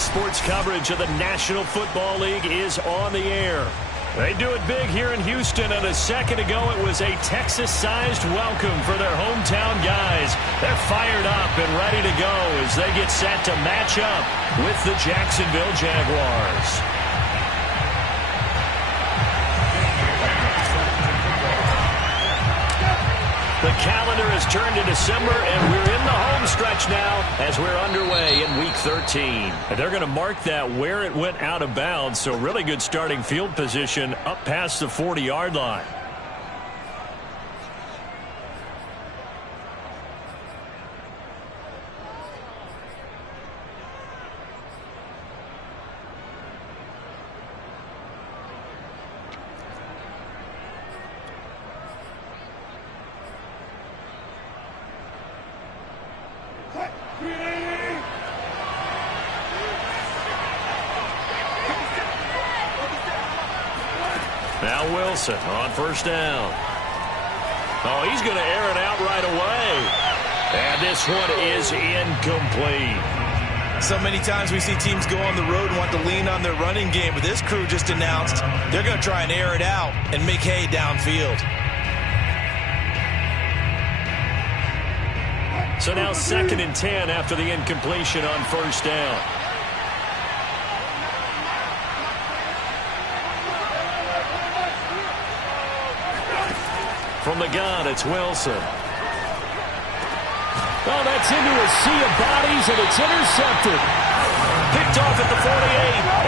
Sports coverage of the National Football League is on the air. They do it big here in Houston, and a second ago it was a Texas-sized welcome for their hometown guys. They're fired up and ready to go as they get set to match up with the Jacksonville Jaguars. The calendar has turned to December, and we're in the home stretch now as we're underway in Week 13. And they're going to mark that where it went out of bounds, so really good starting field position up past the 40-yard line. Now Wilson on first down. Oh, he's going to air it out right away. And this one is incomplete. So many times we see teams go on the road and want to lean on their running game, but this crew just announced they're going to try and air it out and make hay downfield. So now 2nd and 10 after the incompletion on first down. From the gun, it's Wilson. Oh, that's into a sea of bodies, and it's intercepted. Picked off at the 48.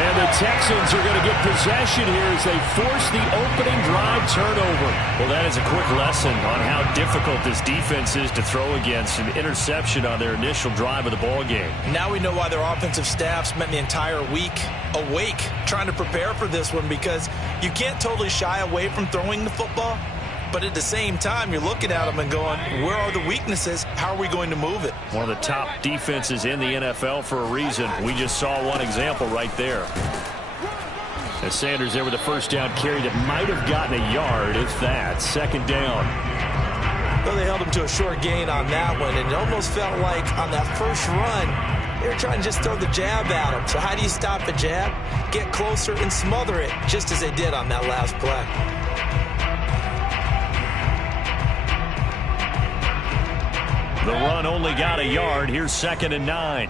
And the Texans are going to get possession here as they force the opening drive turnover. Well, that is a quick lesson on how difficult this defense is to throw against. An interception on their initial drive of the ball game. Now we know why their offensive staff spent the entire week awake trying to prepare for this one, because you can't totally shy away from throwing the football. But at the same time, you're looking at them and going, where are the weaknesses? How are we going to move it? One of the top defenses in the NFL for a reason. We just saw one example right there. As Sanders there with a first down carry that might have gotten a yard, if that. 2nd down. Well, they held him to a short gain on that one, and it almost felt like on that first run, they were trying to just throw the jab at him. So how do you stop a jab? Get closer and smother it, just as they did on that last play. The run only got a yard. Here's 2nd and 9.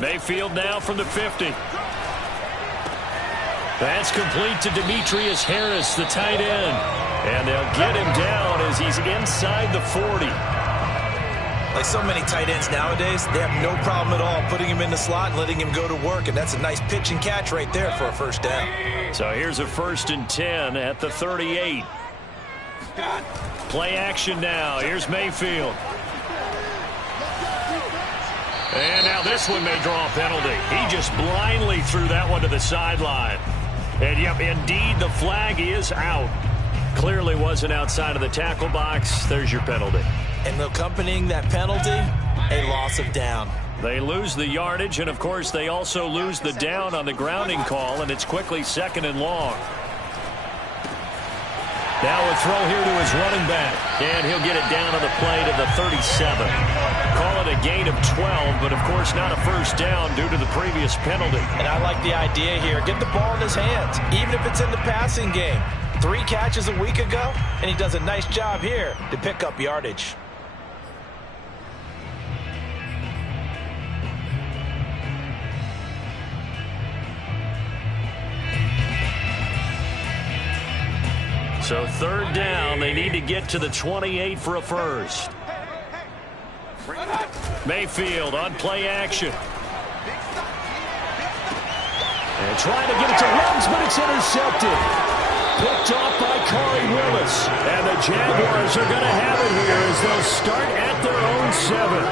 Mayfield now from the 50. That's complete to Demetrius Harris, the tight end. And they'll get him down as he's inside the 40. Like so many tight ends nowadays, they have no problem at all putting him in the slot and letting him go to work. And that's a nice pitch and catch right there for a first down. So here's a 1st and 10 at the 38. Play action now. Here's Mayfield. And now this one may draw a penalty. He just blindly threw that one to the sideline. And, yep, indeed, the flag is out. Clearly wasn't outside of the tackle box. There's your penalty. And accompanying that penalty, a loss of down. They lose the yardage, and, of course, they also lose the down on the grounding call, and it's quickly 2nd and long. Now a throw here to his running back, and he'll get it down on the play to the 37. Call it a gain of 12, but of course not a first down due to the previous penalty. And I like the idea here. Get the ball in his hands, even if it's in the passing game. 3 catches a week ago, and he does a nice job here to pick up yardage. So 3rd down, they need to get to the 28 for a first. Mayfield on play action. And trying to get it to Ruggs, but it's intercepted. Picked off by Corey Willis. And the Jaguars are going to have it here as they'll start at their own 7.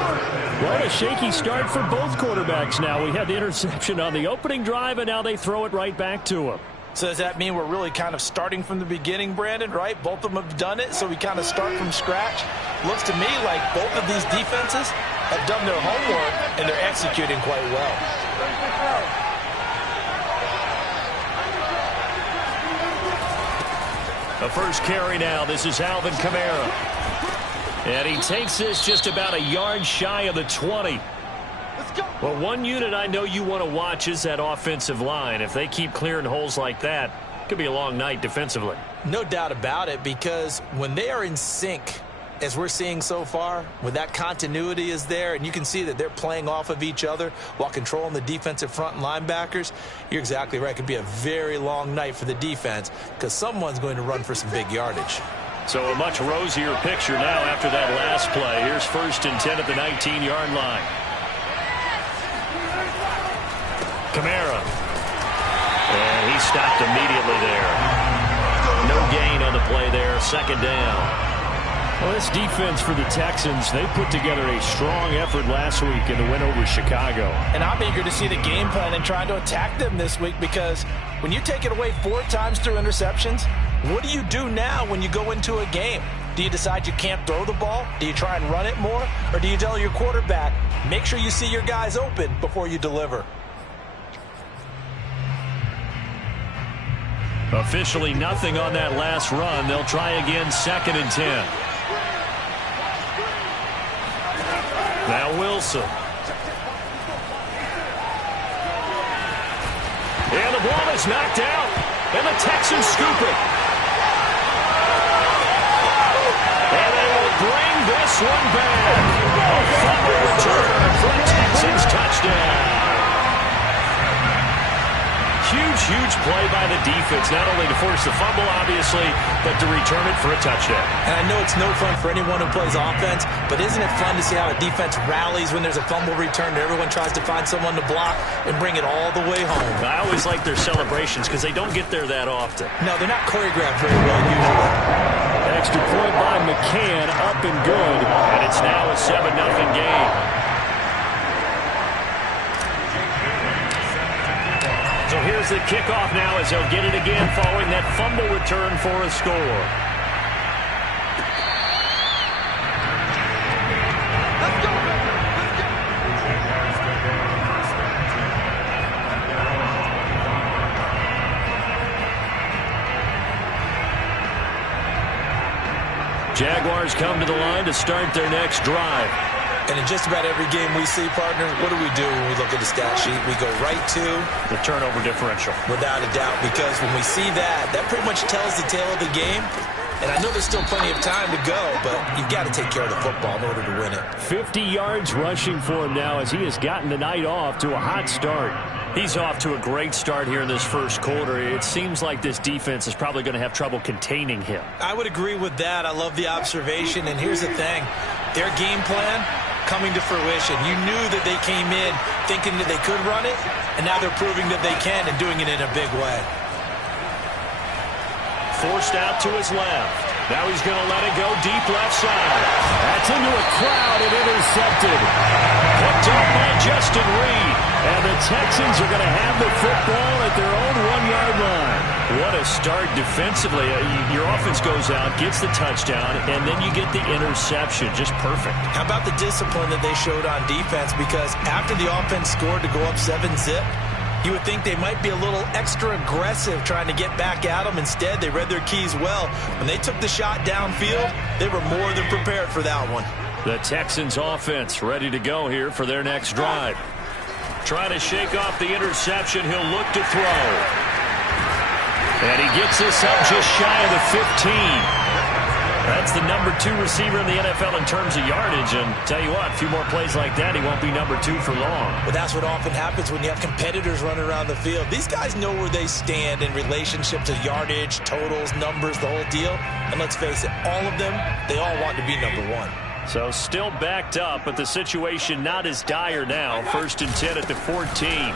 What a shaky start for both quarterbacks now. We had the interception on the opening drive, and now they throw it right back to him. So does that mean we're really kind of starting from the beginning, Brandon, right? Both of them have done it, so we kind of start from scratch. Looks to me like both of these defenses have done their homework, and they're executing quite well. The first carry now. This is Alvin Kamara. And he takes this just about a yard shy of the 20. Well, one unit I know you want to watch is that offensive line. If they keep clearing holes like that, it could be a long night defensively. No doubt about it, because when they are in sync, as we're seeing so far, when that continuity is there, and you can see that they're playing off of each other while controlling the defensive front and linebackers, you're exactly right. It could be a very long night for the defense because someone's going to run for some big yardage. So a much rosier picture now after that last play. Here's 1st and 10 at the 19-yard line. Kamara. And he stopped immediately there. No gain on the play there. 2nd down. Well, this defense for the Texans, they put together a strong effort last week in the win over Chicago. And I'm eager to see the game plan and trying to attack them this week, because when you take it away 4 times through interceptions, what do you do now when you go into a game? Do you decide you can't throw the ball? Do you try and run it more? Or do you tell your quarterback, make sure you see your guys open before you deliver? Officially nothing on that last run. They'll try again, 2nd and 10. Now Wilson. And the ball is knocked out. And the Texans scoop it. And they will bring this one back. A fumble return for the Texans touchdown. Huge play by the defense, not only to force the fumble, obviously, but to return it for a touchdown. And I know it's no fun for anyone who plays offense, but isn't it fun to see how a defense rallies when there's a fumble return and everyone tries to find someone to block and bring it all the way home? I always like their celebrations because they don't get there that often. No, they're not choreographed very well usually. Extra point by McCann, up and good, and it's now a 7-0 game. So here's the kickoff now as they'll get it again following that fumble return for a score. Jaguars come to the line to start their next drive. And in just about every game we see, partner, what do we do when we look at the stat sheet? We go right to the turnover differential. Without a doubt, because when we see that, that pretty much tells the tale of the game. And I know there's still plenty of time to go, but you've got to take care of the football in order to win it. 50 yards rushing for him now as he has gotten the night off to a hot start. He's off to a great start here in this first quarter. It seems like this defense is probably going to have trouble containing him. I would agree with that. I love the observation. And here's the thing. Their game plan coming to fruition. You knew that they came in thinking that they could run it, and now they're proving that they can and doing it in a big way. Forced out to his left. Now he's going to let it go deep left side. That's into a crowd and intercepted. Picked up by Justin Reed. And the Texans are going to have the football at their own 1-yard line. What a start defensively. Your offense goes out, gets the touchdown, and then you get the interception. Just perfect. How about the discipline that they showed on defense? Because after the offense scored to go up 7-zip, you would think they might be a little extra aggressive trying to get back at them. Instead, they read their keys well. When they took the shot downfield, they were more than prepared for that one. The Texans offense ready to go here for their next drive. Trying to shake off the interception. He'll look to throw. And he gets this up just shy of the 15. That's the number 2 receiver in the NFL in terms of yardage. And tell you what, a few more plays like that, he won't be number 2 for long. But that's what often happens when you have competitors running around the field. These guys know where they stand in relationship to yardage, totals, numbers, the whole deal. And let's face it, all of them, they all want to be number 1. So still backed up, but the situation not as dire now. 1st and 10 at the 14.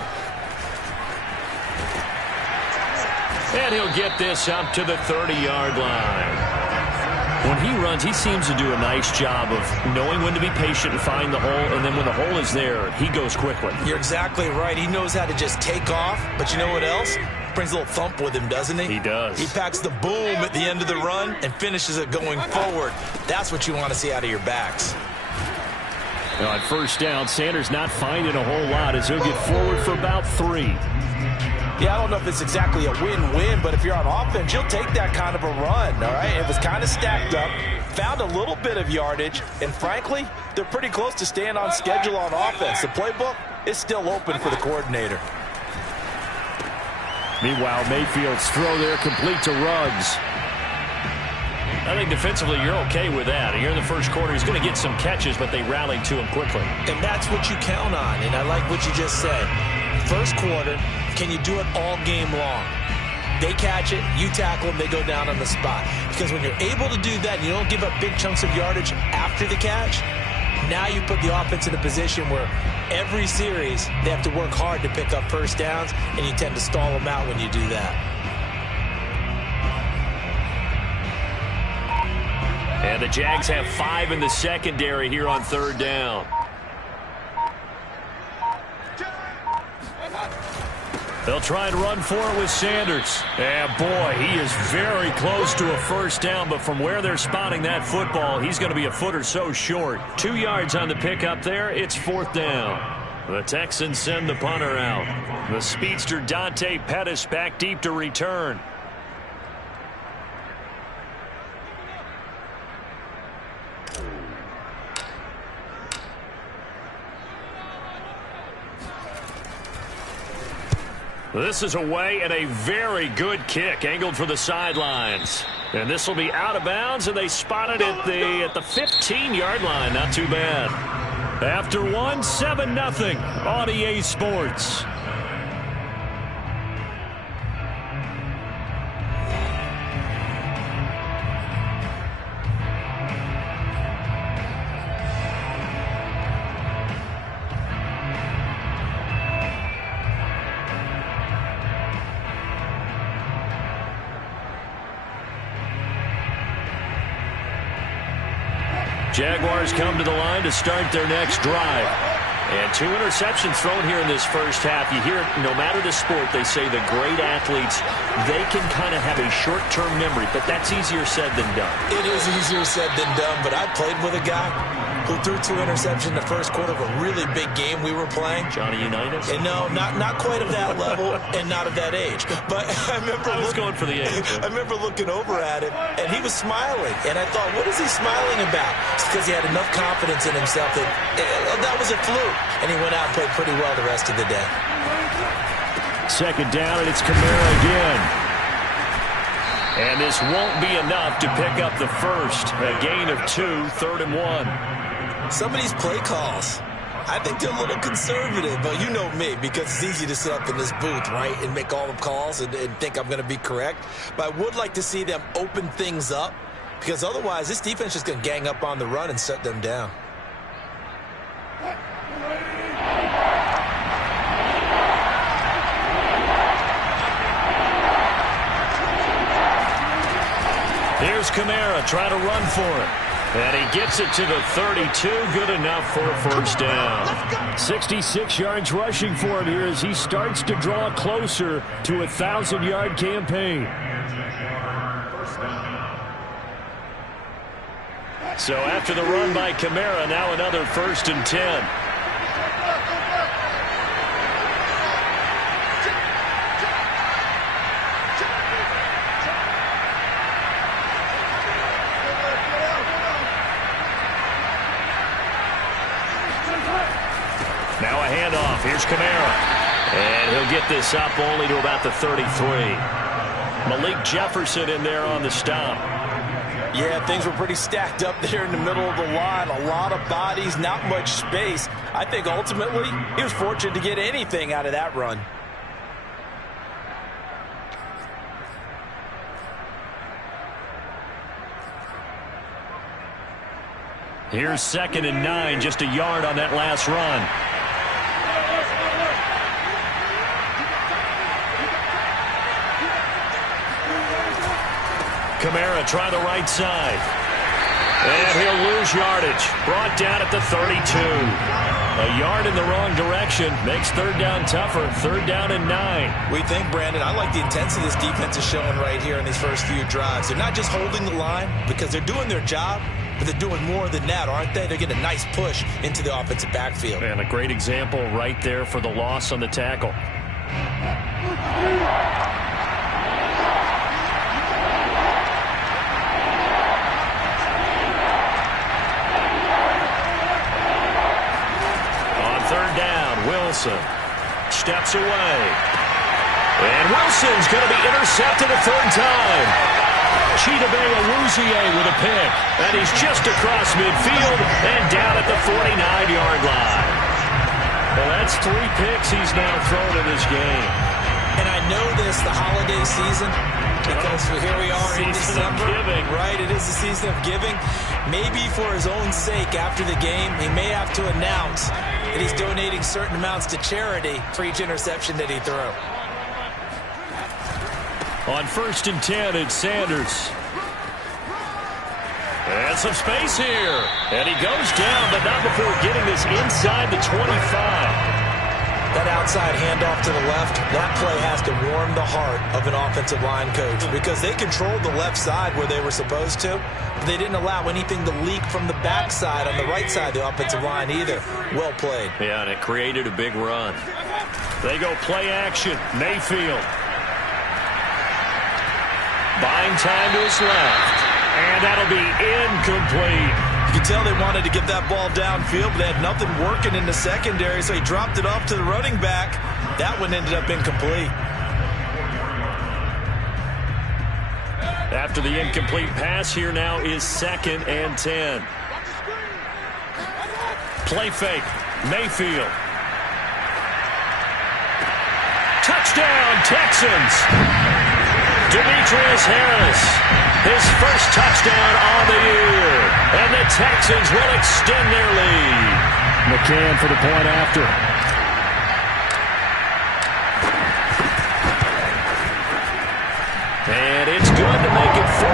And he'll get this up to the 30-yard line. When he runs, he seems to do a nice job of knowing when to be patient and find the hole, and then when the hole is there, he goes quickly. You're exactly right. He knows how to just take off, but you know what else? Brings a little thump with him, doesn't he? He does. He packs the boom at the end of the run and finishes it going forward. That's what you want to see out of your backs. Now on 1st down, Sanders not finding a whole lot as he'll get forward for about 3. Yeah, I don't know if it's exactly a win-win, but if you're on offense, you'll take that kind of a run, all right? It was kind of stacked up. found a little bit of yardage, and frankly, they're pretty close to staying on schedule on offense. The playbook is still open for the coordinator. Meanwhile, Mayfield's throw there complete to Ruggs. I think defensively you're okay with that. Here in the first quarter, he's going to get some catches, but they rallied to him quickly. And that's what you count on, and I like what you just said. First quarter, can you do it all game long? They catch it, you tackle them, they go down on the spot. Because when you're able to do that, you don't give up big chunks of yardage after the catch, now you put the offense in a position where every series they have to work hard to pick up first downs, and you tend to stall them out when you do that. And the Jags have 5 in the secondary here on third down. They'll try and run for it with Sanders. And boy, he is very close to a first down, but from where they're spotting that football, he's going to be a foot or so short. 2 yards on the pickup there. It's fourth down. The Texans send the punter out. The speedster Dante Pettis back deep to return. This is away and a very good kick angled for the sidelines. And this will be out of bounds, and they spot it at the 15-yard line. Not too bad. After one, 7-0 on EA Sports. Jaguars come to the line to start their next drive. And 2 interceptions thrown here in this first half. You hear it, no matter the sport, they say the great athletes, they can kind of have a short-term memory, but that's easier said than done. It is easier said than done, but I played with a guy who threw 2 interceptions in the first quarter of a really big game we were playing. Johnny Unitas? And no, not quite of that level and not of that age. But I remember I was going for the age. I remember looking over at him, and he was smiling. And I thought, what is he smiling about? It's because he had enough confidence in himself that that was a fluke. And he went out and played pretty well the rest of the day. Second down, and it's Kamara again. And this won't be enough to pick up the first. A gain of 2, 3rd and 1. Some of these play calls, I think they're a little conservative, but you know me, because it's easy to sit up in this booth, right, and make all the calls and think I'm going to be correct. But I would like to see them open things up, because otherwise this defense is going to gang up on the run and shut them down. Here's Kamara trying to run for it. And he gets it to the 32. Good enough for a first down. 66 yards rushing for him here as he starts to draw closer to a 1,000-yard campaign. So after the run by Kamara, now another 1st and 10. Now a handoff. Here's Kamara. And he'll get this up only to about the 33. Malik Jefferson in there on the stop. Yeah, things were pretty stacked up there in the middle of the line. A lot of bodies, not much space. I think ultimately he was fortunate to get anything out of that run. Here's 2nd and 9, just a yard on that last run. Kamara try the right side. And he'll lose yardage. Brought down at the 32. A yard in the wrong direction makes 3rd down tougher. 3rd down and 9. We think, Brandon, I like the intensity this defense is showing right here in these first few drives. They're not just holding the line because they're doing their job, but they're doing more than that, aren't they? They're getting a nice push into the offensive backfield. And a great example right there for the loss on the tackle. Wilson steps away. And Wilson's going to be intercepted a third time. Chidobe Awuzie with a pick. And he's just across midfield and down at the 49-yard line. Well, that's 3 picks he's now thrown in this game. And I know this, the holiday season, because here we are in December. Right, it is the season of giving. Maybe for his own sake after the game, he may have to announce that he's donating certain amounts to charity for each interception that he threw. On 1st and 10, it's Sanders. And some space here. And he goes down, but not before getting this inside the 25. That outside handoff to the left, that play has to warm the heart of an offensive line coach because they controlled the left side where they were supposed to, but they didn't allow anything to leak from the backside on the right side of the offensive line either. Well played. Yeah, and it created a big run. They go play action. Mayfield. Buying time to his left. And that'll be incomplete. You can tell they wanted to get that ball downfield, but they had nothing working in the secondary, so he dropped it off to the running back. That one ended up incomplete. After the incomplete pass, here now is 2nd and 10. Play fake. Mayfield. Touchdown, Texans. Demetrius Harris, his first touchdown on the year. And the Texans will extend their lead. McCann for the point after. And it's good to make it 14-0.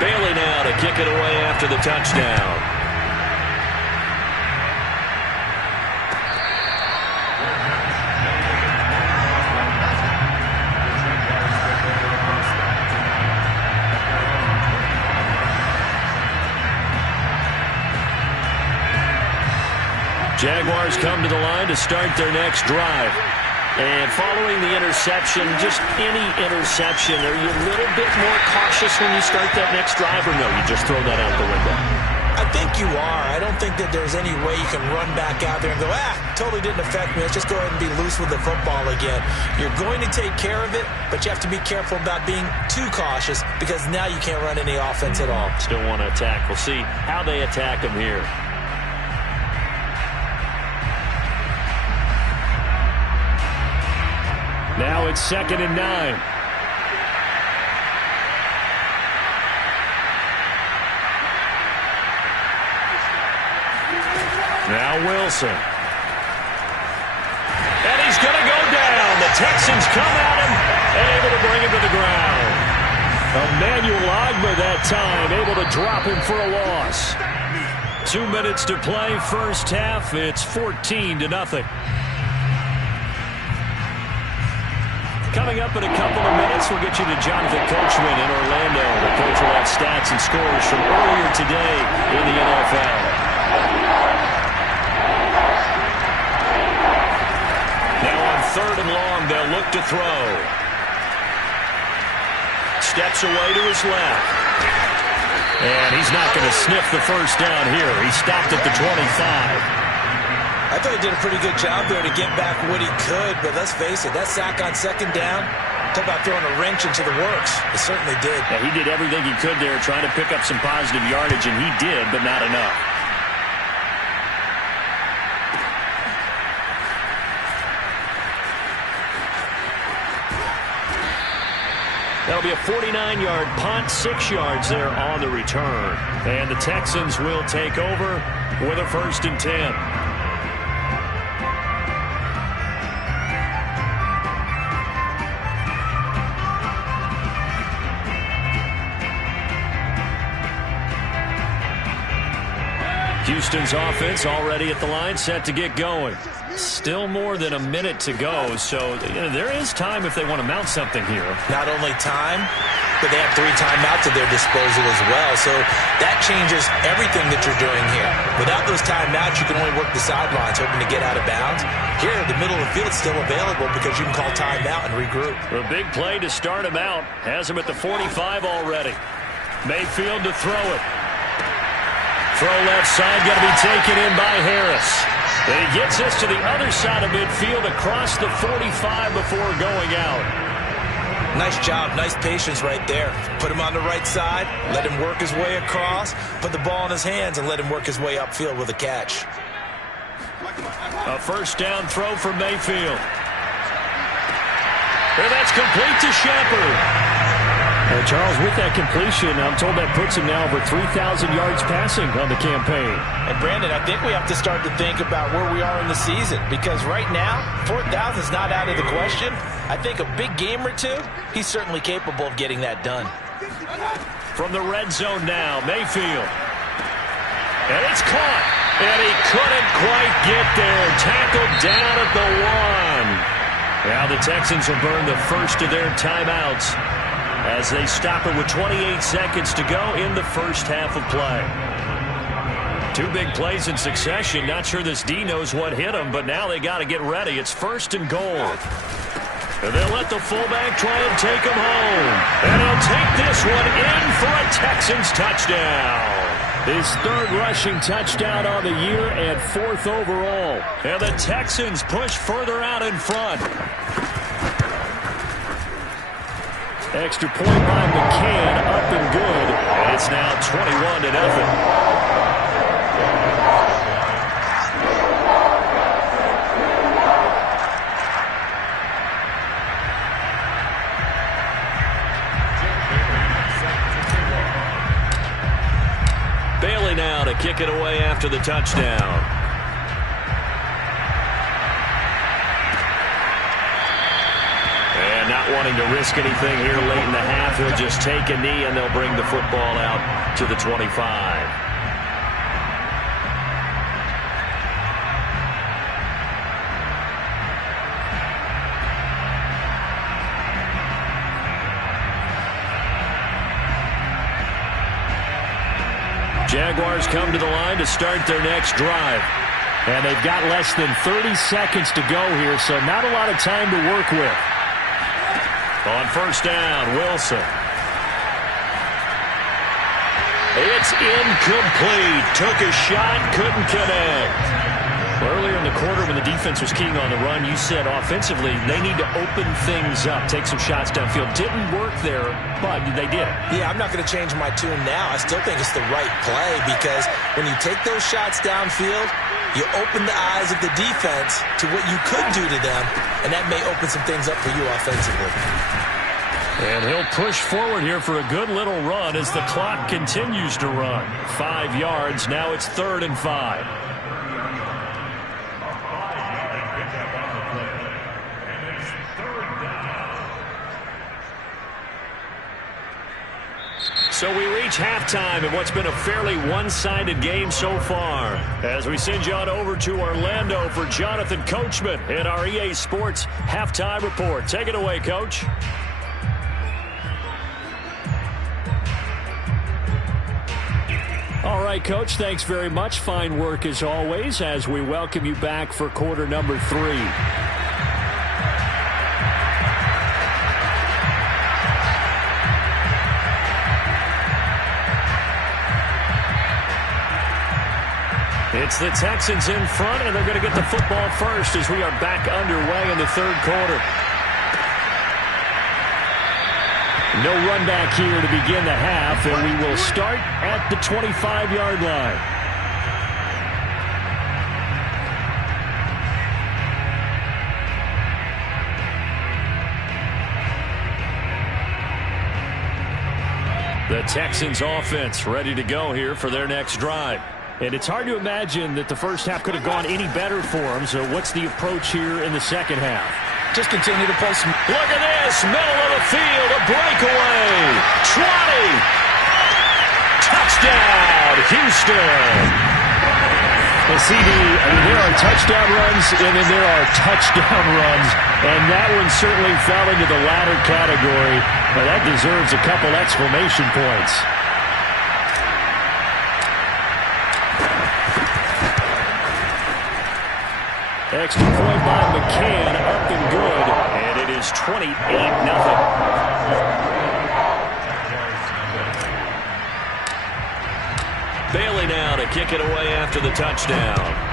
Bailey now to kick it away after the touchdown. Jaguars come to the line to start their next drive. And following the interception, just any interception, are you a little bit more cautious when you start that next drive, or no, you just throw that out the window? I think you are. I don't think that there's any way you can run back out there and go, totally didn't affect me. Let's just go ahead and be loose with the football again. You're going to take care of it, but you have to be careful about being too cautious because now you can't run any offense at all. Still want to attack. We'll see how they attack them here. Now it's 2nd and 9. Now Wilson. And he's going to go down. The Texans come at him and able to bring him to the ground. Emmanuel Ogbah that time able to drop him for a loss. 2 minutes to play first half. It's 14-0. Coming up in a couple of minutes, we'll get you to Jonathan Coachman in Orlando. The coach will have stats and scores from earlier today in the NFL. Now on 3rd and long, they'll look to throw. Steps away to his left. And he's not going to sniff the first down here. He stopped at the 25. I thought he did a pretty good job there to get back what he could, but let's face it, that sack on 2nd down, talk about throwing a wrench into the works. It certainly did. Yeah, he did everything he could there trying to pick up some positive yardage, and he did, but not enough. That'll be a 49-yard punt, 6 yards there on the return. And the Texans will take over with a 1st and 10. Houston's offense already at the line, set to get going. Still more than a minute to go, so there is time if they want to mount something here. Not only time, but they have 3 timeouts at their disposal as well, so that changes everything that you're doing here. Without those timeouts, you can only work the sidelines, hoping to get out of bounds. Here, the middle of the field is still available because you can call timeout and regroup. A big play to start him out. Has him at the 45 already. Mayfield to throw it. Throw left side, going to be taken in by Harris. And he gets us to the other side of midfield across the 45 before going out. Nice job, nice patience right there. Put him on the right side, let him work his way across, put the ball in his hands, and let him work his way upfield with a catch. A first down throw for Mayfield. And that's complete to Shepard. And Charles, with that completion, I'm told that puts him now over 3,000 yards passing on the campaign. And Brandon, I think we have to start to think about where we are in the season, because right now, 4,000 is not out of the question. I think a big game or two, he's certainly capable of getting that done. From the red zone now, Mayfield. And it's caught. And he couldn't quite get there. Tackled down at the 1. Now the Texans will burn the first of their timeouts as they stop it with 28 seconds to go in the first half of play. Two big plays in succession. Not sure this D knows what hit him, but now they got to get ready. It's first and goal. And they'll let the fullback try and take him home. And he'll take this one in for a Texans touchdown. His third rushing touchdown on the year and fourth overall. And the Texans push further out in front. Extra point by McCann, up and good. And it's now 21-0. Bailey now to kick it away after the touchdown. Not wanting to risk anything here late in the half, he'll just take a knee and they'll bring the football out to the 25. Jaguars come to the line to start their next drive. And they've got less than 30 seconds to go here, so not a lot of time to work with. On first down, Wilson. It's incomplete. Took a shot, couldn't connect. Earlier in the quarter when the defense was keying on the run, you said offensively they need to open things up, take some shots downfield. Didn't work there, but they did it. Yeah, I'm not going to change my tune now. I still think it's the right play because when you take those shots downfield, you open the eyes of the defense to what you could do to them, and that may open some things up for you offensively. And he'll push forward here for a good little run as the clock continues to run. 5 yards. Now it's 3rd and 5. So we reach halftime in what's been a fairly one-sided game so far. As we send you on over to Orlando for Jonathan Coachman in our EA Sports Halftime Report. Take it away, Coach. All right, Coach, thanks very much. Fine work as always as we welcome you back for quarter number 3. It's the Texans in front, and they're going to get the football first as we are back underway in the 3rd quarter. No run back here to begin the half, and we will start at the 25-yard line. The Texans offense ready to go here for their next drive. And it's hard to imagine that the first half could have gone any better for them. So what's the approach here in the second half? Just continue to play some. Look at this. Middle of the field. A breakaway. 20. Touchdown, Houston. Well, CD, there are touchdown runs and then there are touchdown runs. And that one certainly fell into the latter category. Now, that deserves a couple exclamation points. Extra point by McCann, up and good. And it is 28-0. kick it away after the touchdown.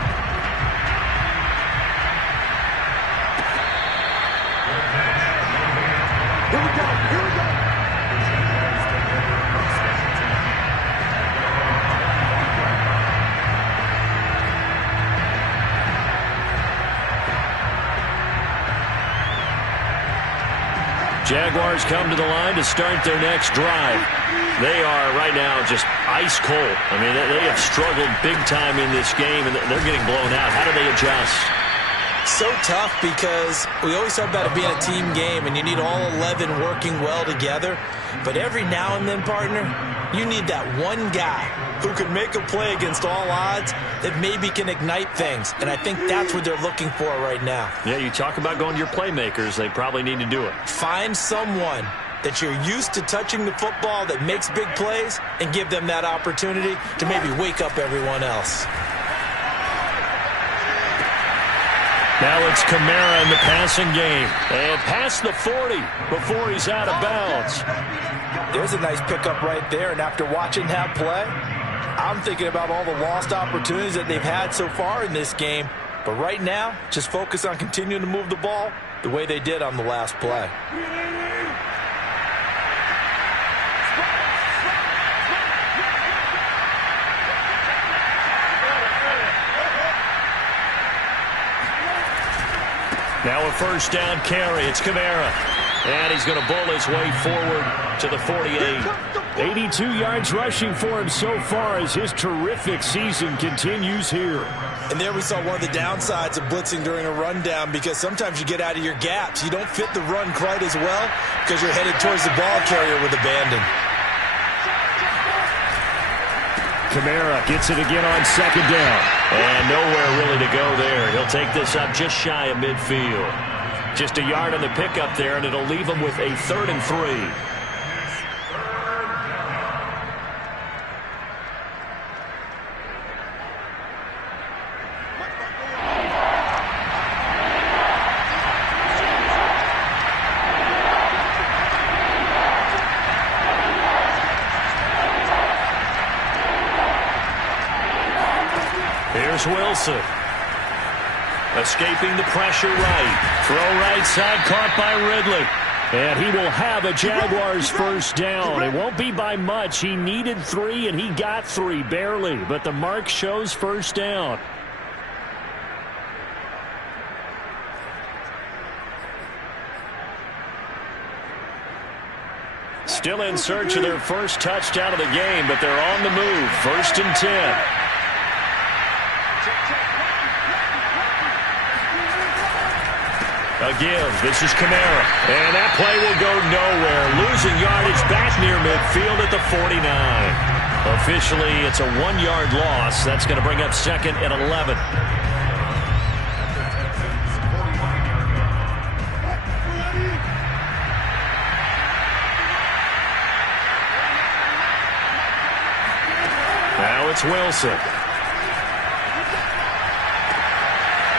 Jaguars come to the line to start their next drive. They are right now just ice cold. I mean, they have struggled big time in this game, and they're getting blown out. How do they adjust? So tough because we always talk about it being a team game, and you need all 11 working well together. But every now and then, partner, you need that one guy who can make a play against all odds that maybe can ignite things. And I think that's what they're looking for right now. Yeah, you talk about going to your playmakers. They probably need to do it. Find someone that you're used to touching the football that makes big plays and give them that opportunity to maybe wake up everyone else. Now it's Kamara in the passing game. And past the 40 before he's out of bounds. There's a nice pickup right there. And after watching that play, I'm thinking about all the lost opportunities that they've had so far in this game. But right now, just focus on continuing to move the ball the way they did on the last play. Now a first down carry. It's Kamara. And he's going to bull his way forward to the 48. 82 yards rushing for him so far as his terrific season continues here. And there we saw one of the downsides of blitzing during a rundown, because sometimes you get out of your gaps. You don't fit the run quite as well because you're headed towards the ball carrier with abandon. Kamara gets it again on second down. And nowhere really to go there. He'll take this up just shy of midfield. Just a yard on the pickup there, and it'll leave him with a 3rd and 3. Here's Wilson. Escaping the pressure right. Throw right side, caught by Ridley. And he will have a Jaguars first down. It won't be by much. He needed 3, and he got 3, barely. But the mark shows first down. Still in search of their first touchdown of the game, but they're on the move. 1st and 10. A give. This is Kamara. And that play will go nowhere. Losing yardage back near midfield at the 49. Officially, it's a 1-yard loss. That's going to bring up 2nd and 11. Now it's Wilson.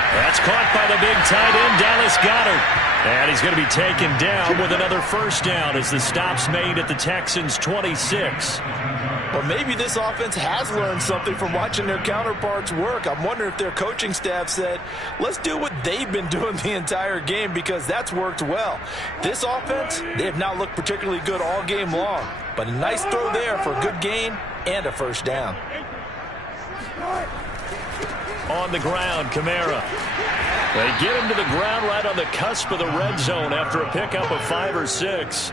That's caught by the big tight end, Dallas Goedert. And he's going to be taken down with another first down as the stop's made at the Texans' 26. Well, maybe this offense has learned something from watching their counterparts work. I'm wondering if their coaching staff said, let's do what they've been doing the entire game, because that's worked well. This offense, they have not looked particularly good all game long. But a nice throw there for a good gain and a first down. On the ground, Kamara. They get him to the ground right on the cusp of the red zone after a pickup of 5 or 6.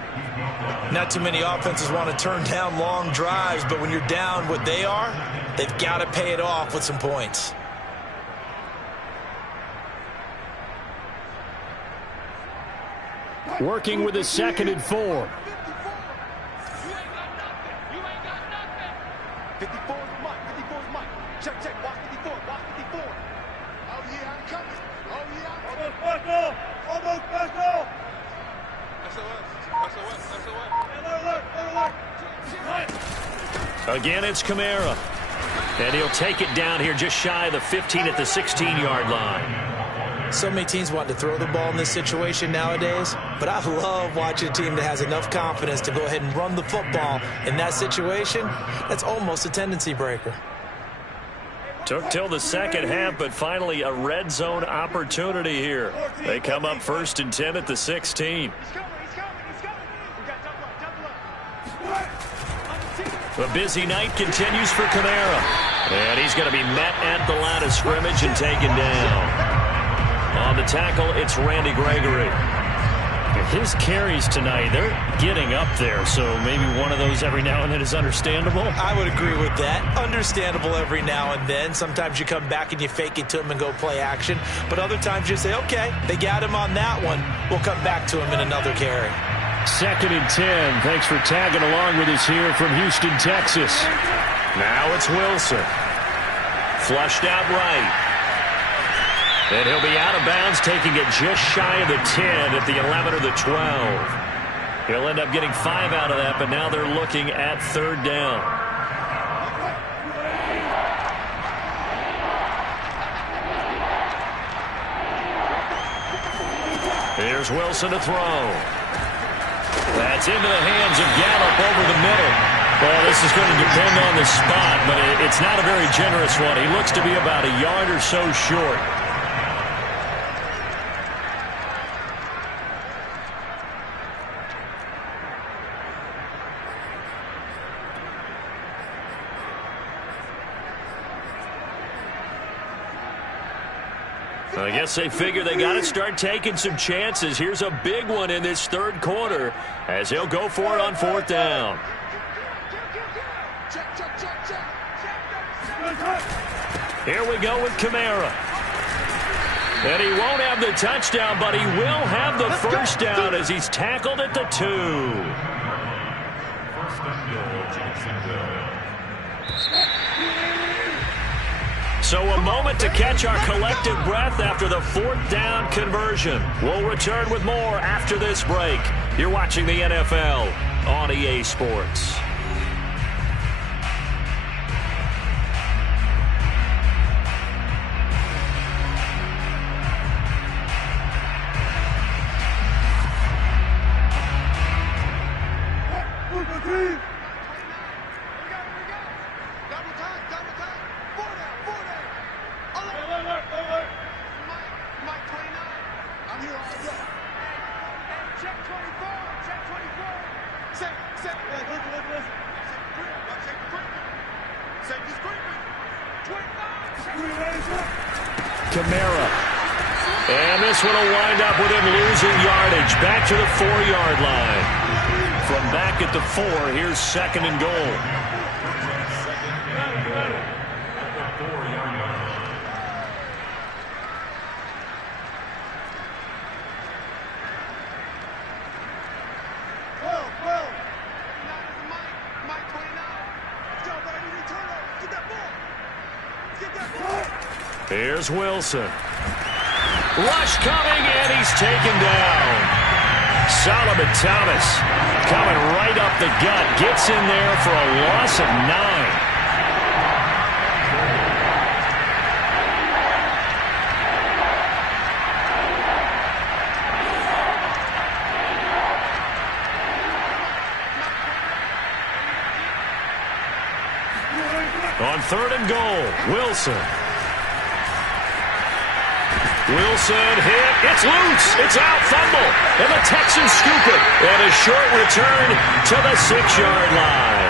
Not too many offenses want to turn down long drives, but when you're down what they are, they've got to pay it off with some points. Working with a 2nd and 4. 54 is Mike. 54 is Mike. Check, check. Watch 54. Watch 54. Oh, yeah, I'm coming. Oh, yeah. Almost personal. Almost personal. SOS. Again, it's Kamara. And he'll take it down here just shy of the 15 at the 16-yard line. So many teams want to throw the ball in this situation nowadays, but I love watching a team that has enough confidence to go ahead and run the football in that situation. That's almost a tendency breaker. Took till the second half, but finally a red zone opportunity here. They come up 1st and 10 at the 16. The busy night continues for Kamara. And he's going to be met at the line of scrimmage and taken down. On the tackle, it's Randy Gregory. His carries tonight, they're getting up there, so maybe one of those every now and then is understandable. I would agree with that. Understandable every now and then. Sometimes you come back and you fake it to him and go play action. But other times you say, okay, they got him on that one. We'll come back to him in another carry. 2nd and 10. Thanks for tagging along with us here from Houston, Texas. Now it's Wilson. Flushed out right. And he'll be out of bounds, taking it just shy of the 10 at the 11 or the 12. He'll end up getting 5 out of that, but now they're looking at 3rd down. Here's Wilson to throw. That's into the hands of Gallup over the middle. Well, this is going to depend on the spot, but it's not a very generous one. He looks to be about a yard or so short. I guess they figure they got to start taking some chances. Here's a big one in this 3rd quarter as he'll go for it on 4th down. Here we go with Kamara. And he won't have the touchdown, but he will have the 1st down as he's tackled at the 2. So a moment to catch our collective breath after the 4th down conversion. We'll return with more after this break. You're watching the NFL on EA Sports. Kamara. And this one will wind up with him losing yardage. Back to the 4-yard line. From back at the 4, here's 2nd and goal. Here's Wilson. Rush coming, and he's taken down. Solomon Thomas coming right up the gut. Gets in there for a loss of 9. On 3rd and goal, Wilson. Wilson hit. It's loose. It's out. Fumble. And the Texans scoop it. And a short return to the 6-yard line.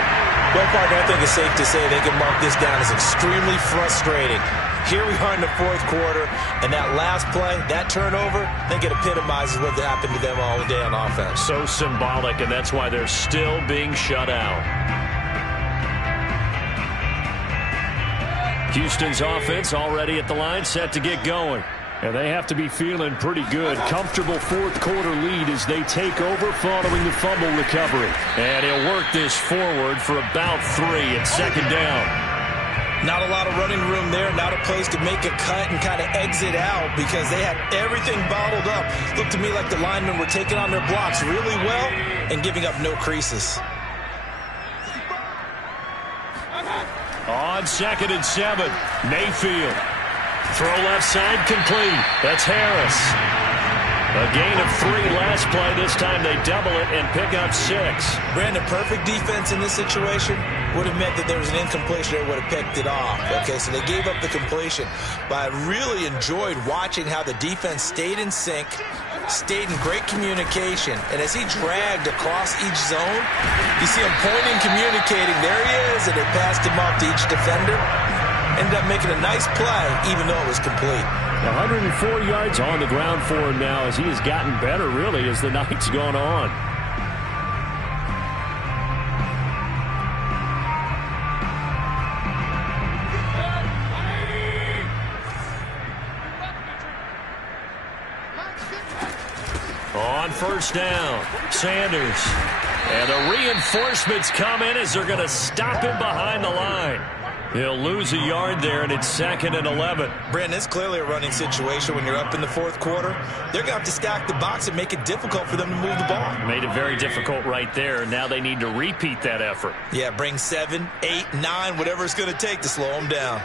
Well, partner, I think it's safe to say they can mark this down as extremely frustrating. Here we are in the 4th quarter, and that last play, that turnover, I think it epitomizes what happened to them all day on offense. So symbolic, and that's why they're still being shut out. Houston's offense already at the line, set to get going. And they have to be feeling pretty good. Comfortable 4th quarter lead as they take over following the fumble recovery. And he'll work this forward for about 3 at 2nd down. Not a lot of running room there. Not a place to make a cut and kind of exit out because they had everything bottled up. Looked to me like the linemen were taking on their blocks really well and giving up no creases. On 2nd and 7, Mayfield. Throw left side complete. That's Harris. A gain of 3 last play. This time they double it and pick up 6. Brandon, perfect defense in this situation would have meant that there was an incompletion. They would have picked it off. Okay, so they gave up the completion. But I really enjoyed watching how the defense stayed in sync, stayed in great communication. And as he dragged across each zone, you see him pointing, communicating. There he is, and they passed him off to each defender. Ended up making a nice play, even though it was complete. 104 yards on the ground for him now as he has gotten better, really, as the night's gone on. On first down, Sanders. And the reinforcements come in as they're going to stop him behind the line. He'll lose a yard there, and it's 2nd and 11. Brandon, it's clearly a running situation when you're up in the 4th quarter. They're going to have to stack the box and make it difficult for them to move the ball. Made it very difficult right there. Now they need to repeat that effort. Yeah, bring 7, 8, 9, whatever it's going to take to slow them down.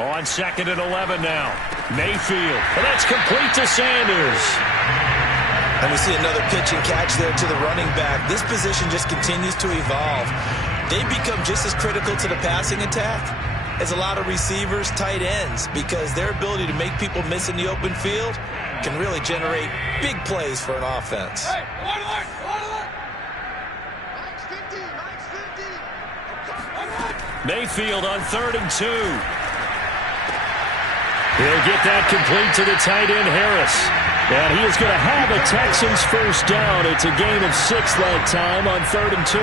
On 2nd and 11 now. Mayfield. And that's complete to Sanders. And we see another pitch and catch there to the running back. This position just continues to evolve. They become just as critical to the passing attack as a lot of receivers, tight ends, because their ability to make people miss in the open field can really generate big plays for an offense. Hey, Mayfield on 3rd and 2. He'll get that complete to the tight end, Harris. And he is going to have a Texans first down. It's a gain of 6 that time on 3rd and 2.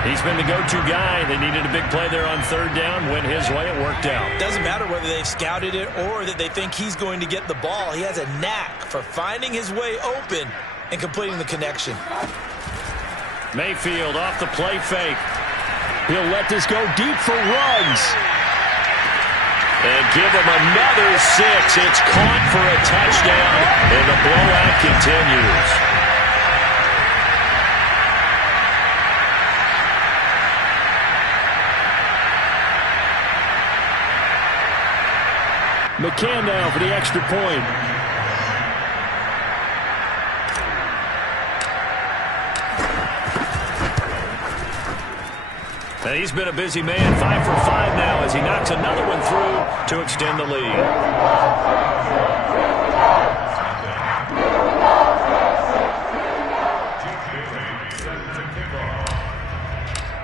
He's been the go-to guy. They needed a big play there on 3rd down. Went his way. It worked out. Doesn't matter whether they've scouted it or that they think he's going to get the ball. He has a knack for finding his way open and completing the connection. Mayfield off the play fake. He'll let this go deep for Ruggs. And give him another 6. It's caught for a touchdown, and the blowout continues. McCann now for the extra point. And he's been a busy man. 5 for 5 now as he knocks another one through to extend the lead.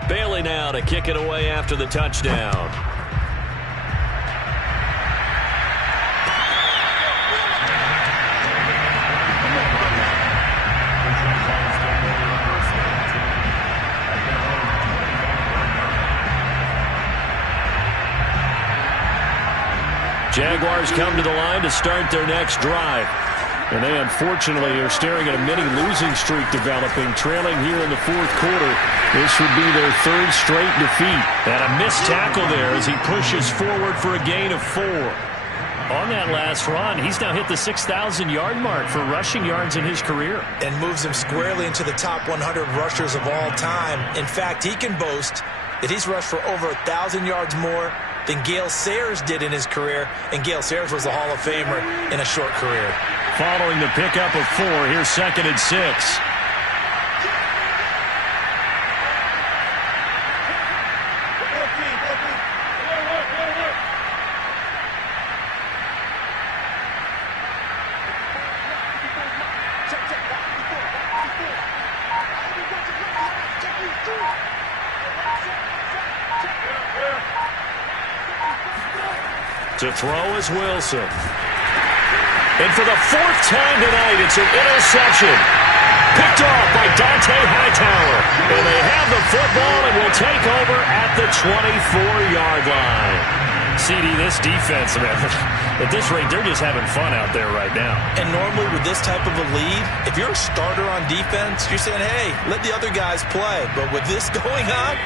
Bailey now to kick it away after the touchdown. Jaguars come to the line to start their next drive. And they unfortunately are staring at a mini losing streak developing, trailing here in the 4th quarter. This would be their 3rd straight defeat. And a missed tackle there as he pushes forward for a gain of 4. On that last run, he's now hit the 6,000-yard mark for rushing yards in his career. And moves him squarely into the top 100 rushers of all time. In fact, he can boast that he's rushed for over 1,000 yards more than Gale Sayers did in his career, and Gale Sayers was a Hall of Famer in a short career. Following the pickup of 4, here's 2nd and 6. To throw is Wilson. And for the 4th time tonight, it's an interception. Picked off by Dante Hightower. And they have the football and will take over at the 24-yard line. CD, this defense, man, at this rate, they're just having fun out there right now. And normally with this type of a lead, if you're a starter on defense, you're saying, hey, let the other guys play. But with this going on,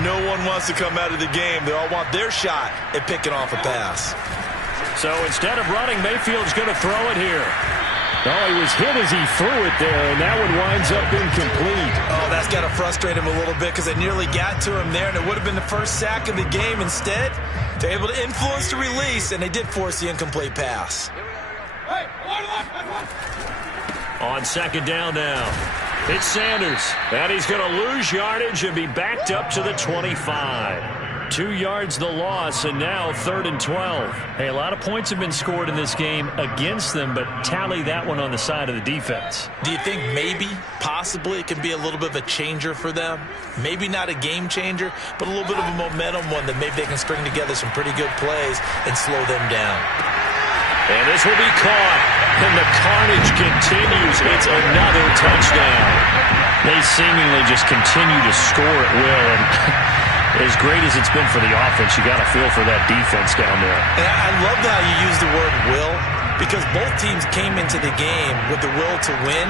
no one wants to come out of the game. They all want their shot at picking off a pass. So instead of running, Mayfield's going to throw it here. Oh, he was hit as he threw it there, and that one winds up incomplete. Oh, that's got to frustrate him a little bit because they nearly got to him there, and it would have been the first sack of the game. Instead, they're able to influence the release, and they did force the incomplete pass. Hey, line. On second down now, it's Sanders. And he's going to lose yardage and be backed up to the 25. 2 yards the loss, and now 3rd and 12. Hey, a lot of points have been scored in this game against them, but tally that one on the side of the defense. Do you think maybe, possibly, it can be a little bit of a changer for them? Maybe not a game changer, but a little bit of a momentum one that maybe they can string together some pretty good plays and slow them down. And this will be caught, and the carnage continues. It's another touchdown. They seemingly just continue to score at will, and as great as it's been for the offense, you got to feel for that defense down there. And I love how you use the word will, because both teams came into the game with the will to win,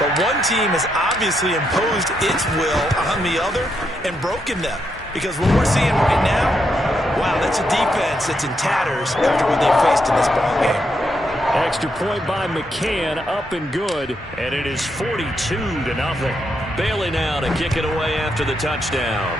but one team has obviously imposed its will on the other and broken them. Because what we're seeing right now, wow, that's a defense that's in tatters after what they faced in this ballgame. Extra point by McCann, up and good, and it is 42-0. Bailey now to kick it away after the touchdown.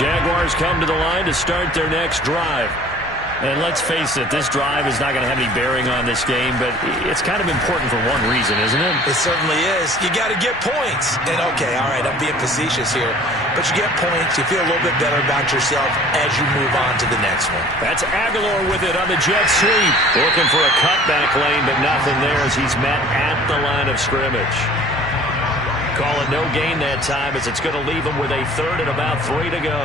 Jaguars come to the line to start their next drive. And let's face it, this drive is not going to have any bearing on this game, but it's kind of important for one reason, isn't it? It certainly is. You got to get points. And, okay, all right, I'm being facetious here, but you get points, you feel a little bit better about yourself as you move on to the next one. That's Aguilar with it on the jet sweep. Looking for a cutback lane, but nothing there as he's met at the line of scrimmage. Call it no gain that time as it's going to leave him with a 3rd and about 3 to go.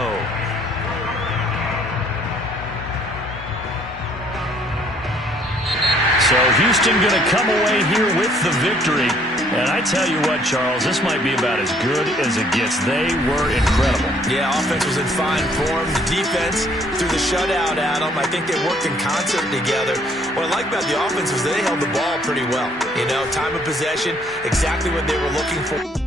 So Houston going to come away here with the victory. And I tell you what, Charles, this might be about as good as it gets. They were incredible. Yeah, offense was in fine form. The defense through the shutout, Adam. I think they worked in concert together. What I like about the offense was they held the ball pretty well. You know, time of possession, exactly what they were looking for.